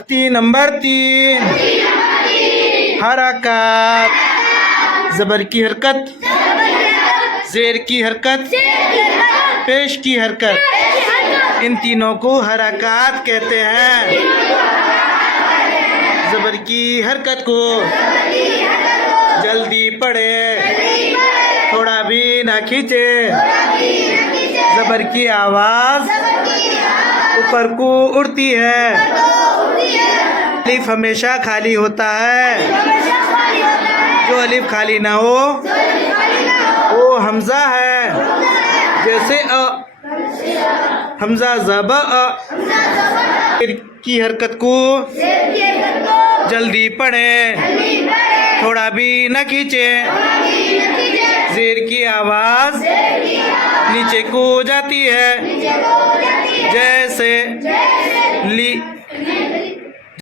Number 3 हरकत, जबर की हरकत, जेर की हरकत, पेश की हरकत, इन तीनों को हरकत कहते हैं। जबर की हरकत को जल्दी पढ़े, थोड़ा भी ना खींचे। जबर की आवाज ऊपर को उड़ती है। अलिफ हमेशा खाली होता है। जो अलिफ खाली ना हो वो हमजा है। जैसे अ, हमजा ज़ब अ। की हरकत को जल्दी पढ़े, थोड़ा भी न खींचे। जेर की आवाज नीचे को जाती है। जैसे ली